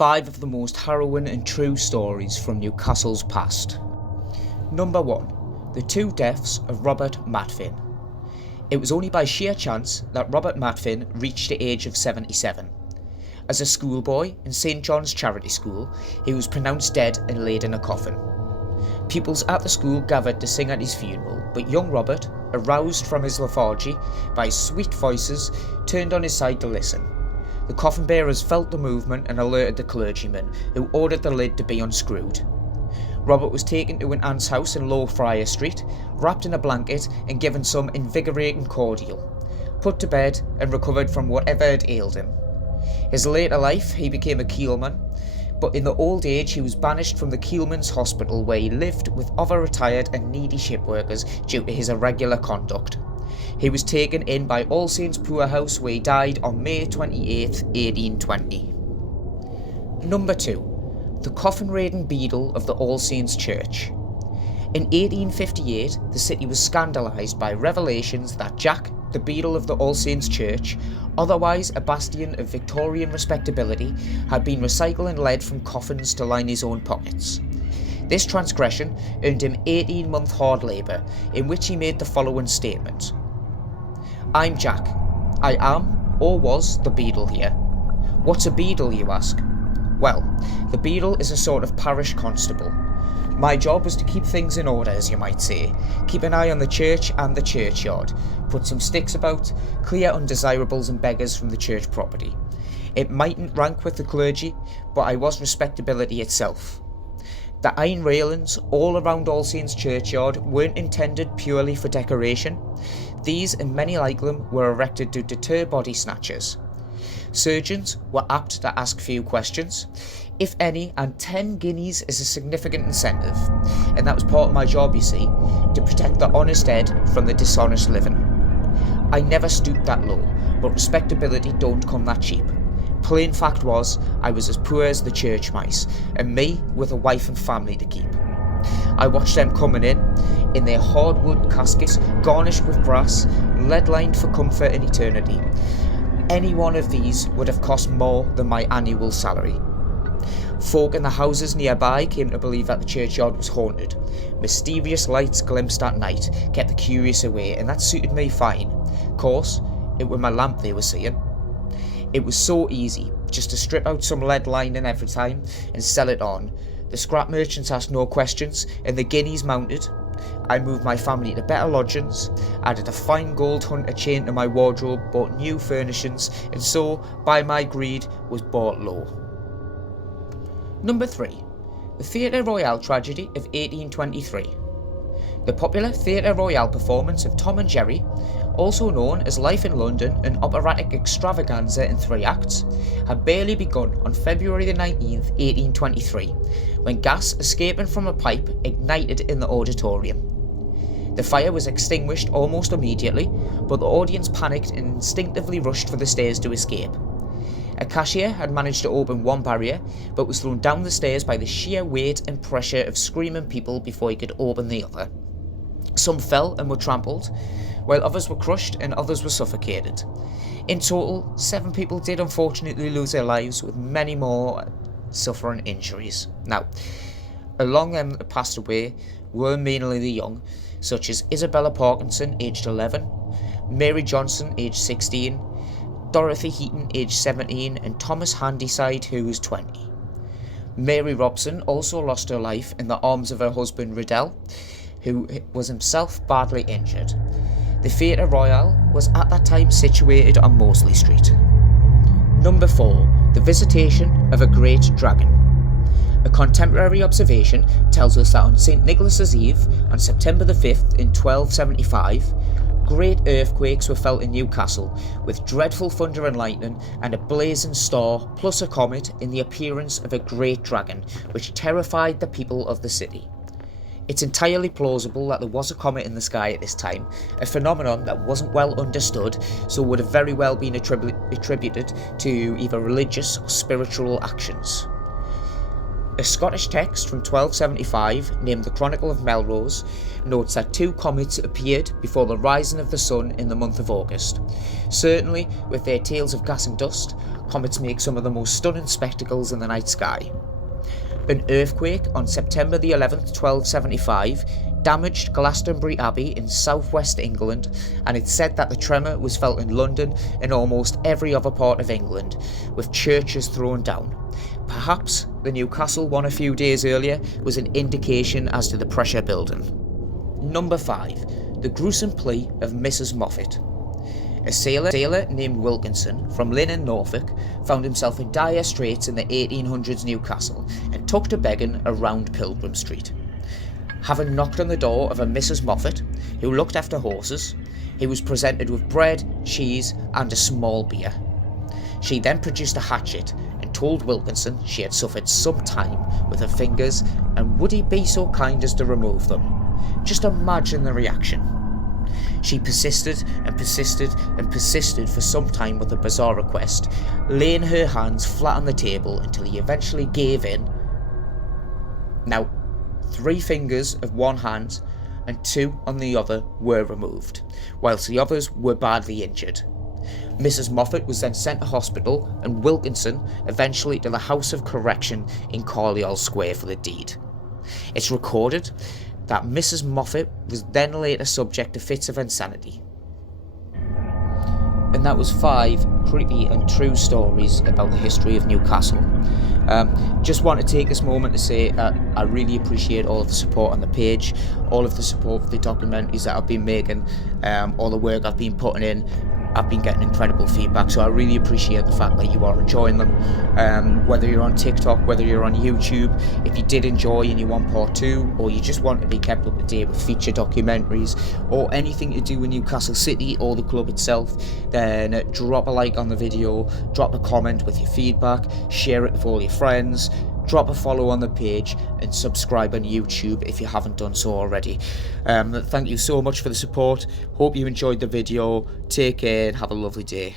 5 of the most harrowing and true stories from Newcastle's past. Number 1. The 2 deaths of Robert Matfin. It was only by sheer chance that Robert Matfin reached the age of 77. As a schoolboy in St John's Charity School, he was pronounced dead and laid in a coffin. Pupils at the school gathered to sing at his funeral, but young Robert, aroused from his lethargy by sweet voices, turned on his side to listen. The coffin bearers felt the movement and alerted the clergyman, who ordered the lid to be unscrewed. Robert was taken to an aunt's house in Low Friar Street, wrapped in a blanket and given some invigorating cordial, put to bed and recovered from whatever had ailed him. His later life he became a keelman, but in the old age he was banished from the Keelman's Hospital, where he lived with other retired and needy ship workers due to his irregular conduct. He was taken in by All Saints Poorhouse, where he died on May 28, 1820. Number 2. The coffin-raiding beadle of the All Saints Church. In 1858, the city was scandalised by revelations that Jack, the beadle of the All Saints Church, otherwise a bastion of Victorian respectability, had been recycling lead from coffins to line his own pockets. This transgression earned him 18-month hard labour, in which he made the following statement: "I'm Jack. I am, or was, the beadle here. What's a beadle, you ask? Well, the beadle is a sort of parish constable. My job was to keep things in order, as you might say, keep an eye on the church and the churchyard, put some sticks about, clear undesirables and beggars from the church property. It mightn't rank with the clergy, but I was respectability itself. The iron railings all around All Saints Churchyard weren't intended purely for decoration. These and many like them were erected to deter body snatchers. Surgeons were apt to ask few questions, if any, and 10 guineas is a significant incentive, and that was part of my job, you see, to protect the honest dead from the dishonest living. I never stooped that low, but respectability don't come that cheap. Plain fact was, I was as poor as the church mice, and me with a wife and family to keep. I watched them coming in their hardwood caskets, garnished with brass, lead-lined for comfort and eternity. Any one of these would have cost more than my annual salary. Folk in the houses nearby came to believe that the churchyard was haunted. Mysterious lights glimpsed at night kept the curious away, and that suited me fine. Of course, it was my lamp they were seeing. It was so easy, just to strip out some lead lining every time and sell it on. The scrap merchants asked no questions, and the guineas mounted. I moved my family to better lodgings, added a fine gold hunter chain to my wardrobe, bought new furnishings, and so, by my greed, was bought low. Number 3. The Theatre Royal tragedy of 1823. The popular Theatre Royal performance of Tom and Jerry, also known as Life in London, an operatic extravaganza in 3 acts, had barely begun on February 19, 1823, when gas escaping from a pipe ignited in the auditorium. The fire was extinguished almost immediately, but the audience panicked and instinctively rushed for the stairs to escape. A cashier had managed to open one barrier, but was thrown down the stairs by the sheer weight and pressure of screaming people before he could open the other. Some fell and were trampled, while others were crushed and others were suffocated. In total, 7 people did unfortunately lose their lives, with many more suffering injuries. Now, among them that passed away were mainly the young, such as Isabella Parkinson, aged 11, Mary Johnson, aged 16, Dorothy Heaton, aged 17, and Thomas Handyside, who was 20. Mary Robson also lost her life in the arms of her husband Riddell, who was himself badly injured. The Theatre Royal was at that time situated on Mosley Street. Number 4. The Visitation of a Great Dragon. A contemporary observation tells us that on St Nicholas's Eve, on September the 5th in 1275, great earthquakes were felt in Newcastle, with dreadful thunder and lightning and a blazing star plus a comet in the appearance of a great dragon, which terrified the people of the city. It's entirely plausible that there was a comet in the sky at this time, a phenomenon that wasn't well understood, so would have very well been attributed to either religious or spiritual actions. A Scottish text from 1275, named the Chronicle of Melrose, notes that 2 comets appeared before the rising of the sun in the month of August. Certainly, with their tails of gas and dust, comets make some of the most stunning spectacles in the night sky. An earthquake on September the 11th, 1275, damaged Glastonbury Abbey in southwest England, and it's said that the tremor was felt in London and almost every other part of England, with churches thrown down. Perhaps the Newcastle one a few days earlier was an indication as to the pressure building. Number 5. The gruesome plea of Mrs. Moffat. A sailor named Wilkinson from Lynn in Norfolk found himself in dire straits in the 1800s Newcastle and took to begging around Pilgrim Street. Having knocked on the door of a Mrs. Moffat, who looked after horses, he was presented with bread, cheese and a small beer. She then produced a hatchet and told Wilkinson she had suffered some time with her fingers and would he be so kind as to remove them. Just imagine the reaction. She persisted and persisted and persisted for some time with a bizarre request, laying her hands flat on the table until he eventually gave in. Now, 3 fingers of one hand and 2 on the other were removed, whilst the others were badly injured. Mrs. Moffat was then sent to hospital and Wilkinson eventually to the House of Correction in Carlisle Square for the deed. It's recorded that Mrs. Moffat was then later subject to fits of insanity. And that was 5 creepy and true stories about the history of Newcastle. Just want to take this moment to say I really appreciate all of the support on the page, all of the support for the documentaries that I've been making, all the work I've been putting in. I've been getting incredible feedback, so I really appreciate the fact that you are enjoying them. Whether you're on TikTok, whether you're on YouTube, if you did enjoy and you want part 2, or you just want to be kept up to date with feature documentaries, or anything to do with Newcastle City or the club itself, then drop a like on the video, drop a comment with your feedback, share it with all your friends, drop a follow on the page and subscribe on YouTube if you haven't done so already. Thank you so much for the support. Hope you enjoyed the video. Take care and have a lovely day.